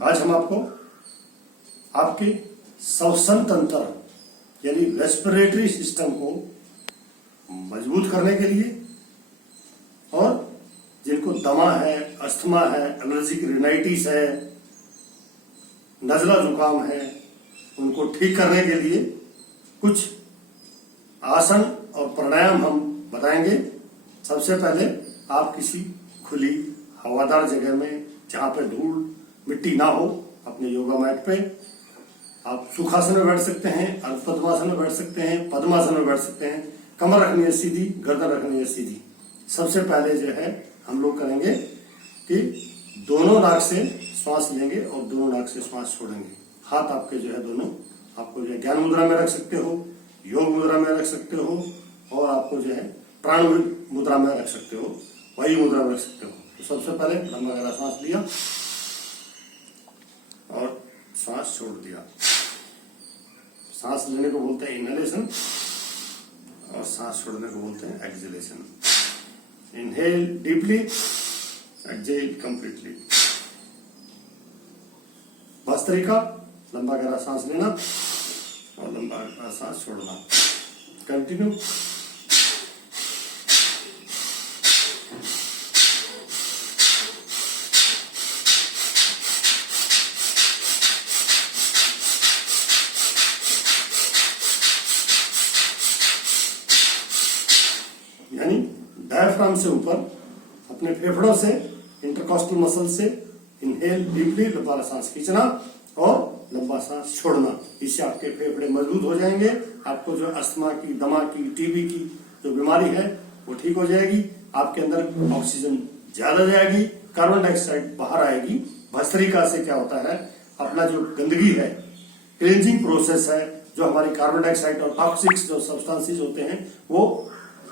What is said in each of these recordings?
आज हम आपको आपके श्वसन तंत्र यानी रेस्पिरेटरी सिस्टम को मजबूत करने के लिए और जिनको दमा है, अस्थमा है, एलर्जिक रिनाइटिस है, नजला जुकाम है, उनको ठीक करने के लिए कुछ आसन और प्राणायाम हम बताएंगे। सबसे पहले आप किसी खुली हवादार जगह में जहां पे धूल मिट्टी ना हो, अपने योगा मैट पे आप सुखासन में बैठ सकते हैं, अर्ध पद्मासन में बैठ सकते हैं, पद्मासन में बैठ सकते हैं। कमर रखनी है सीधी, गर्दन रखनी है सीधी। सबसे पहले जो है हम लोग करेंगे कि दोनों नाक से श्वास लेंगे और दोनों नाक से श्वास छोड़ेंगे। हाथ आपके जो है दोनों, आपको जो है ज्ञान मुद्रा में रख सकते हो, योग मुद्रा में रख सकते हो, और आपको जो है प्राण मुद्रा में रख सकते हो, वायु मुद्रा में रख सकते हो। तो सबसे पहले लंबा गहरा सांस लिया और सांस छोड़ दिया। सांस लेने को बोलते हैं इनहेलेशन और सांस छोड़ने को बोलते हैं exhalation. Inhale deeply, exhale completely. Bhastrika, लंबा गहरा सांस लेना और लंबा गहरा सांस छोड़ना। कंटिन्यू। यानी डायफ्राम से ऊपर अपने फेफड़ों से, इंटरकॉस्टल मसल से इनहेल डीपली, लंबा सांस खींचना और लंबा सांस छोड़ना। इससे आपके फेफड़े मजबूत हो जाएंगे। आपको जो अस्थमा की, दमा की, टीबी की जो बीमारी है वो ठीक हो जाएगी। आपके अंदर ऑक्सीजन ज्यादा जाएगी, कार्बन डाइऑक्साइड बाहर आएगी। भस्त्रिका से क्या होता है, अपना जो गंदगी है, क्लींजिंग प्रोसेस है, जो हमारी कार्बन डाइऑक्साइड और टॉक्सिक्स जो सब्सटेंसेस होते हैं वो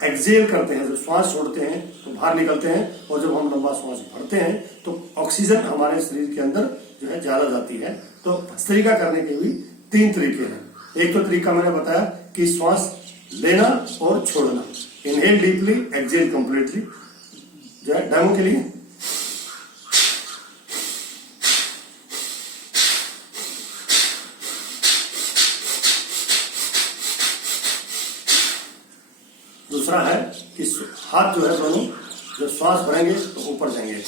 एक्सहेल करते हैं। जब श्वास छोड़ते हैं तो बाहर निकलते हैं, और जब हम लंबा श्वास भरते हैं तो ऑक्सीजन हमारे शरीर के अंदर जो है ज्यादा जाती है। तो भस्त्रिका करने के भी 3 तरीके हैं। एक तो तरीका मैंने बताया कि श्वास लेना और छोड़ना, इनहेल डीपली, एक्सहेल कंप्लीटली। जो है डेमो के लिए दूसरा है कि हाथ जो है दोनों, जब श्वास भरेंगे तो ऊपर जाएंगे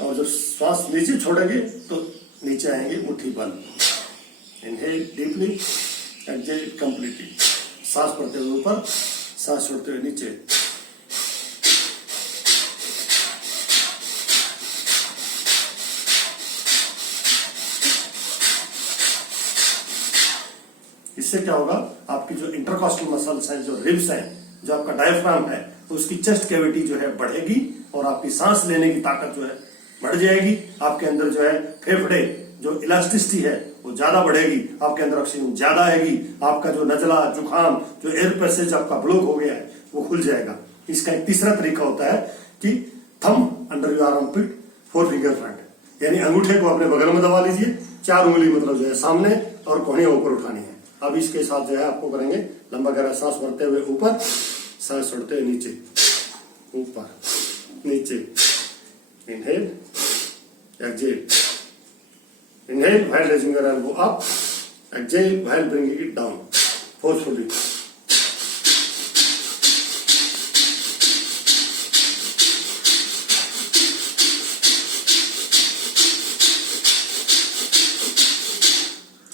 और जब श्वास नीचे छोड़ेंगे तो नीचे आएंगे, मुट्ठी बंद। Inhale deeply, exhale completely. सांस भरते हुए ऊपर, सांस छोड़ते हुए नीचे। इससे क्या होगा, आपकी जो इंटरकॉस्टल मसल्स हैं, जो रिब्स हैं, जो आपका डायफ्राम है, उसकी चेस्ट कैविटी जो है बढ़ेगी और आपकी सांस लेने की ताकत जो है बढ़ जाएगी। आपके अंदर जो है फेफड़े जो इलास्टिसिटी है वो ज्यादा बढ़ेगी, आपके अंदर ऑक्सीजन ज्यादा आएगी। आपका जो नजला, जुकाम, जो एयर पैसेज आपका ब्लॉक हो गया है वो खुल जाएगा। इसका एक तीसरा तरीका होता है कि thumb under your armpit, 4 finger front, यानी अंगूठे को अपने बगल में दबा लीजिए, 4 उंगली मतलब जो है सामने और कोहनियां ऊपर उठानी है। अब इसके साथ जो है आपको करेंगे लंबा गहरा सांस भरते हुए ऊपर, सांस छोड़ते हुए नीचे, ऊपर नीचे। Inhale, exhale. Inhale while raising your elbow up, exhale while bringing it down forcefully.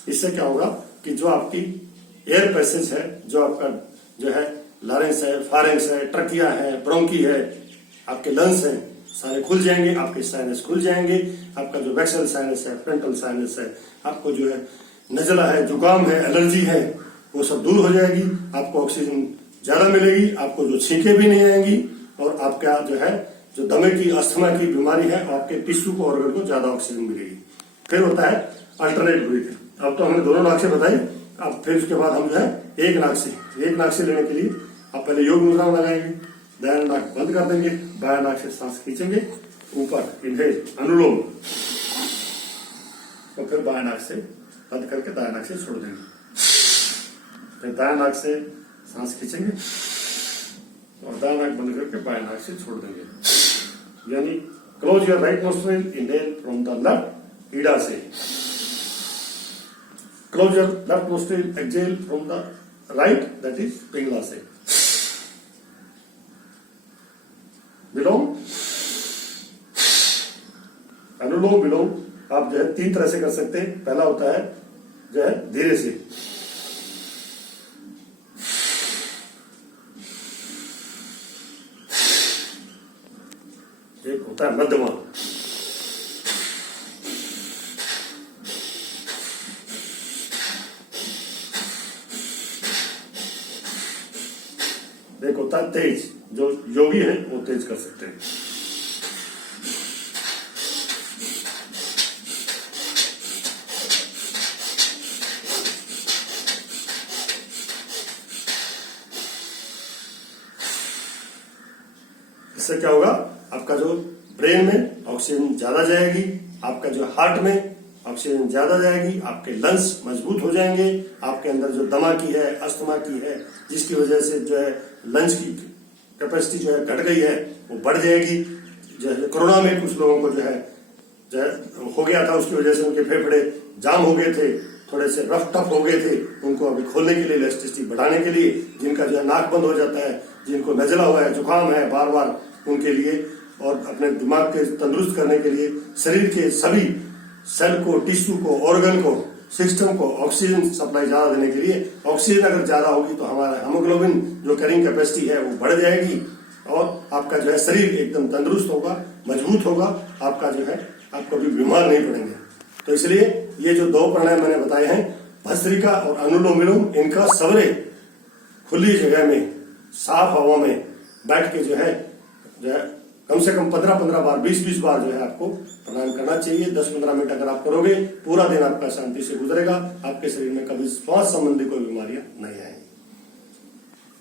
इससे क्या होगा कि जो आपकी एयर पैसेज है, जो आपका जो है लारेंस है, फारेंस है, ट्रकिया है, ब्रोंकी है, आपके लंग्स हैं, सारे खुल जाएंगे। आपके साइनस खुल जाएंगे। आपका जो वेक्सल साइनस है, फ्रंटल साइनस है, आपको जो है नजला है, जुकाम है, एलर्जी है, वो सब दूर हो जाएगी। आपको ऑक्सीजन ज्यादा मिलेगी, आपको जो छींके भी नहीं आएंगी, और आपका जो है जो दमे की, अस्थमा की बीमारी है, आपके टिश्यू को, ऑर्गन को ज्यादा ऑक्सीजन मिलेगी। फिर होता है अल्टरनेट ब्रीथ। अब तो हमने दोनों नाक से बताई, अब फिर उसके बाद हम जो है एक नाक से लेने के लिए आप पहले योग मुद्रा लगाएंगे। दायां नाक बंद कर देंगे, बायां नाक से सांस खींचेंगे ऊपर, इनहेल, अनुलोम, और फिर बायां नाक से बंद करके दायां नाक से छोड़ देंगे। फिर दायां नाक से सांस खींचेंगे और दायां नाक बंद करके बायां नाक से छोड़ देंगे। यानी close your right nostril, inhale from the left Ida से। Close your left nostril, exhale from the right, that is Pingala से। विलोम, अनुलोम विलोम आप जो है 3 तरह से कर सकते हैं। पहला होता है जो है धीरे से, एक होता है मध्यमा, एक होता है तेज, जो योगी है वो तेज कर सकते हैं। इससे क्या होगा, आपका जो ब्रेन में ऑक्सीजन ज्यादा जाएगी, आपका जो हार्ट में ऑक्सीजन ज्यादा जाएगी, आपके लंग्स मजबूत हो जाएंगे, आपके अंदर जो दमा की है, अस्थमा की है, जिसकी वजह से जो है लंग्स की कैपेसिटी जो है घट गई है, वो बढ़ जाएगी। जो है कोरोना में कुछ लोगों को जो है हो गया था, उसकी वजह से उनके फेफड़े जाम हो गए थे, थोड़े से रफ टफ हो गए थे, उनको अभी खोलने के लिए, इलास्टिसिटी बढ़ाने के लिए, जिनका जो है नाक बंद हो जाता है, जिनको नजला हुआ है, जुकाम है बार बार, उनके लिए, और अपने दिमाग के तंदुरुस्त करने के लिए शरीर के सभी सेल को, टिश्यू को, ऑर्गन को, सिस्टम को ऑक्सीजन सप्लाई ज्यादा देने के लिए, ऑक्सीजन अगर ज्यादा होगी तो हमारा हेमोग्लोबिन जो कैरिंग कैपेसिटी है वो बढ़ जाएगी, और आपका जो है शरीर एकदम तंदुरुस्त होगा, मजबूत होगा, आपका जो है आप कभी बीमार नहीं पड़ेंगे। तो इसलिए ये जो 2 प्राणायाम मैंने बताए हैं, भस्त्रिका और अनुलोम विलोम, इनका सवेरे खुली जगह में, साफ हवा में बैठ के जो है कम से कम 15-15 बार, 20-20 बार जो है आपको प्राणायाम करना चाहिए। 10-15 मिनट अगर आप करोगे, पूरा दिन आपका शांति से गुजरेगा, आपके शरीर में कभी श्वास संबंधी कोई बीमारियां नहीं आएंगी।